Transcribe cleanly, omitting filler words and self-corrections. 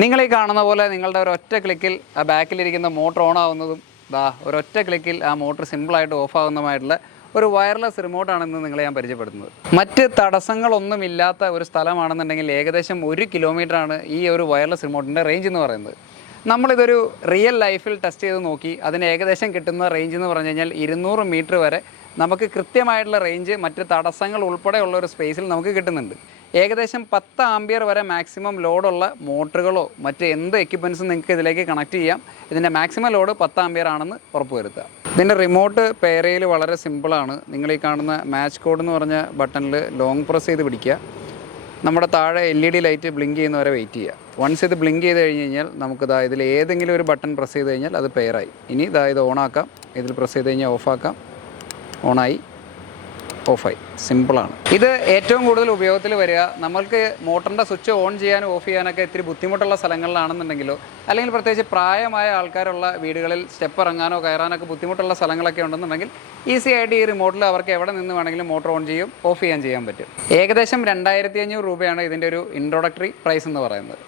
നിങ്ങൾ ഈ കാണുന്ന പോലെ നിങ്ങളുടെ ഒരൊറ്റ ക്ലിക്കിൽ ആ ബാക്കിലിരിക്കുന്ന മോട്ടർ ഓൺ ആവുന്നതും ഒരൊറ്റ ക്ലിക്കിൽ ആ മോട്ടർ സിമ്പിളായിട്ട് ഓഫ് ആകുന്നതുമായിട്ടുള്ള ഒരു വയർലെസ് റിമോട്ടാണെന്ന് നിങ്ങളെ ഞാൻ പരിചയപ്പെടുത്തുന്നത്. മറ്റ് തടസ്സങ്ങളൊന്നുമില്ലാത്ത ഒരു സ്ഥലമാണെന്നുണ്ടെങ്കിൽ ഏകദേശം 1 കിലോമീറ്ററാണ് ഈ ഒരു വയർലെസ് റിമോട്ടിൻ്റെ റേഞ്ച് എന്ന് പറയുന്നത്. നമ്മളിതൊരു റിയൽ ലൈഫിൽ ടെസ്റ്റ് ചെയ്ത് നോക്കി. അതിന് ഏകദേശം കിട്ടുന്ന റേഞ്ച് എന്ന് പറഞ്ഞു കഴിഞ്ഞാൽ 200 മീറ്റർ വരെ നമുക്ക് കൃത്യമായിട്ടുള്ള റേഞ്ച് മറ്റ് തടസ്സങ്ങൾ ഉൾപ്പെടെയുള്ള ഒരു സ്പേസിൽ നമുക്ക് കിട്ടുന്നുണ്ട്. ഏകദേശം 10 ആംപിയർ വരെ മാക്സിമം ലോഡുള്ള മോട്ടറുകളോ മറ്റ് എന്ത് എക്യുപ്മെൻറ്റ്സും നിങ്ങൾക്ക് ഇതിലേക്ക് കണക്ട് ചെയ്യാം. ഇതിൻ്റെ മാക്സിമം ലോഡ് 10 ആംപിയർ ആണെന്ന് ഉറപ്പുവരുത്തുക. ഇതിൻ്റെ റിമോട്ട് പെയർ ചെയ്യൽ വളരെ സിമ്പിളാണ്. നിങ്ങൾ ഈ കാണുന്ന മാച്ച് കോഡ് എന്ന് പറഞ്ഞ ബട്ടണിൽ ലോങ് പ്രസ് ചെയ്ത് പിടിക്കുക. നമ്മുടെ താഴെ LED ലൈറ്റ് ബ്ലിങ്ക് ചെയ്യുന്നവരെ വെയിറ്റ് ചെയ്യുക. വൺസ് ഇത് ബ്ലിങ്ക് ചെയ്ത് കഴിഞ്ഞ് കഴിഞ്ഞാൽ നമുക്കിതാ ഇതിൽ ഏതെങ്കിലും ഒരു ബട്ടൺ പ്രസ് ചെയ്ത് കഴിഞ്ഞാൽ അത് പെയറായി. ഇനി ഇത് ഓണാക്കാം. ഇതിൽ പ്രസ് ചെയ്ത് കഴിഞ്ഞാൽ ഓഫാക്കാം. ഓണായി, ഓഫായി. സിമ്പിളാണ്. ഇത് ഏറ്റവും കൂടുതൽ ഉപയോഗത്തിൽ വരിക നമ്മൾക്ക് മോട്ടറിൻ്റെ സ്വിച്ച് ഓൺ ചെയ്യാനും ഓഫ് ചെയ്യാനൊക്കെ ഇത്തിരി ബുദ്ധിമുട്ടുള്ള സ്ഥലങ്ങളിലാണെന്നുണ്ടെങ്കിലോ അല്ലെങ്കിൽ പ്രത്യേകിച്ച് പ്രായമായ ആൾക്കാരുള്ള വീടുകളിൽ സ്റ്റെപ്പ് ഇറങ്ങാനോ കയറാനൊക്കെ ബുദ്ധിമുട്ടുള്ള സ്ഥലങ്ങളൊക്കെ ഉണ്ടെന്നുണ്ടെങ്കിൽ ഈസി ആയിട്ട് ഈ റിമോട്ടിൽ അവർക്ക് എവിടെ നിന്ന് വേണമെങ്കിലും മോട്ടർ ഓൺ ചെയ്യും ഓഫ് ചെയ്യാൻ പറ്റും. ഏകദേശം 2500 രൂപയാണ് ഇതിൻ്റെ ഒരു ഇൻട്രോഡക്ടറി പ്രൈസ് എന്ന് പറയുന്നത്.